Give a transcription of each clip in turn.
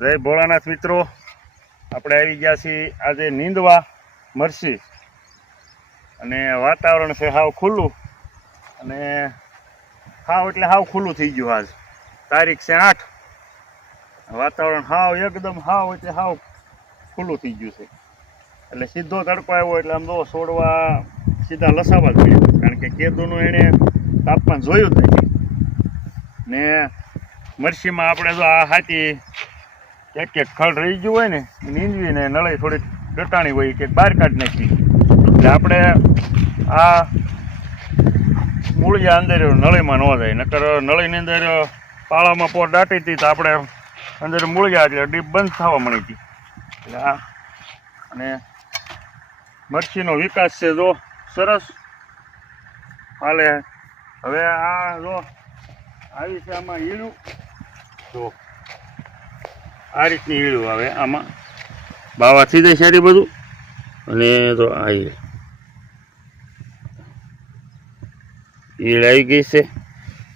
જય ભોળાનાથ મિત્રો, આપણે આવી ગયા છીએ આજે નીંદવા મરસી અને વાતાવરણ છે હાવ ખુલ્લું અને હાવ એટલે હાવ ખુલ્લું થઈ ગયું. આજ તારીખ છે 8. વાતાવરણ હાવ એકદમ હાવ એટલે હાવ ખુલ્લું થઈ ગયું છે. એટલે સીધો તડકો આવ્યો એટલે આમ તો છોડવા સીધા લસાવા જ પડ્યા, કારણ કે કેદુનું એણે તાપમાન જોયું જ નથી. ને મરસીમાં આપણે જો આ હાથી એક ખડ રહી ગયું હોય ને નીંદવીને નળી થોડીક ડટાણી હોય કે બહાર કાઢી નાખી એટલે આપણે આ મૂળિયા અંદર નળીમાં ન જાય. નકર નળીની અંદર પાળામાં પોર દાટી હતી તો આપણે અંદર મૂળિયા એટલે ડીપ બંધ થવા મળી હતી. એટલે આ અને મરચીનો વિકાસ છે જો સરસ હાલે. હવે આ જો આવી છે આમાં ઈળું, જો આ રીતની ઈળું આવે આમાં, બાવા થઈ જાય સારી બધું. અને તો આ ઈળ આવી ગઈ છે,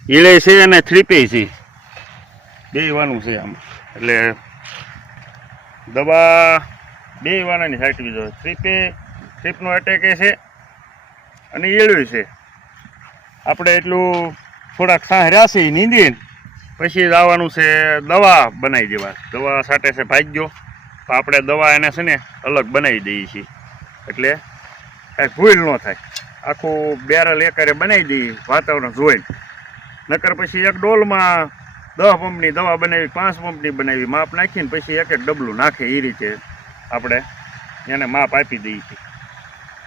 ઈળે છે અને થ્રીપે છે, બે વાનું છે આમાં. એટલે દવા બે વાનાની છાંટવી જોઈએ. થ્રીપનો એટેક છે અને ઈળું છે. આપણે એટલું થોડાક સાહ રહ્યા છે નીંદીને પછી આવવાનું છે દવા બનાવી દેવા. દવા છાંટે છે ભાગ્યો તો આપણે દવા એને છે ને અલગ બનાવી દઈએ છીએ એટલે કાંઈ ભૂલ ન થાય. આખું બેરલ એકરે બનાવી દઈએ વાતાવરણ જોઈને. નકર પછી એક ડોલમાં 10 પંપની દવા બનાવી, 5 પંપની બનાવી, માપ નાખીને પછી એક ડબલું નાખે એ રીતે આપણે એને માપ આપી દઈએ છીએ.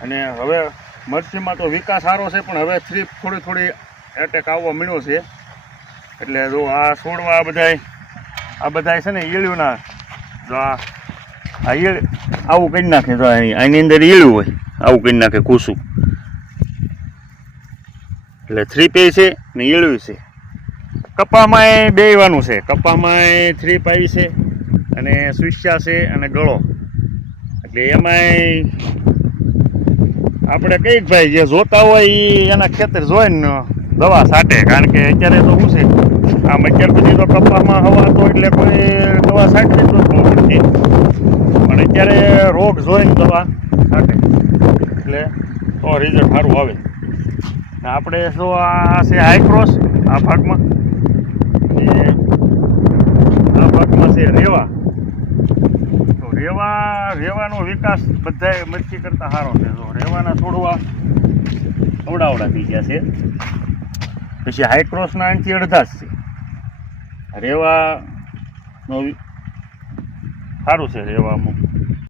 અને હવે મરચીમાં તો વિકાસ સારો છે, પણ હવે થ્રીપ થોડી એટેક આવવા મળ્યો છે. એટલે જો આ છોડવા આ બધા છે ને ઈળુના જો આ ઈળ આવું કરી નાખે. જો આની અંદર ઈળું હોય આવું કરી નાખે કૂસું. એટલે થ્રીપ છે ને ઈળું છે. કપામાં બેવાનું છે, કપામાં થ્રીપ આવી છે અને સુસ્યા છે અને ગળો. એટલે એમાંય આપણે કઈક ભાઈ જે જોતા હોય એ એના ખેતર જોઈને દવા છાંટે, કારણ કે અત્યારે તો શું છે આમ અત્યાર પછી તો કપામાં હવા તો એટલે કોઈ દવા છાંટવી તો પડતી, પણ અત્યારે રોગ જોઈને દવા છાંટે એટલે તો રિઝલ્ટ સારું આવે. ને આપણે જો આ છે હાઈક્રોસ આ ભાગમાં, અને આ ભાગમાં છે રેવા. તો રેવાનો વિકાસ બધાય મરચી કરતાં સારો છે. તો રેવાના છોડવા અવડાવડા થઈ ગયા છે. પછી હાઈક્રોસના આનાથી અડધા જ છે. રેવાનું સારું છે રેવામાં.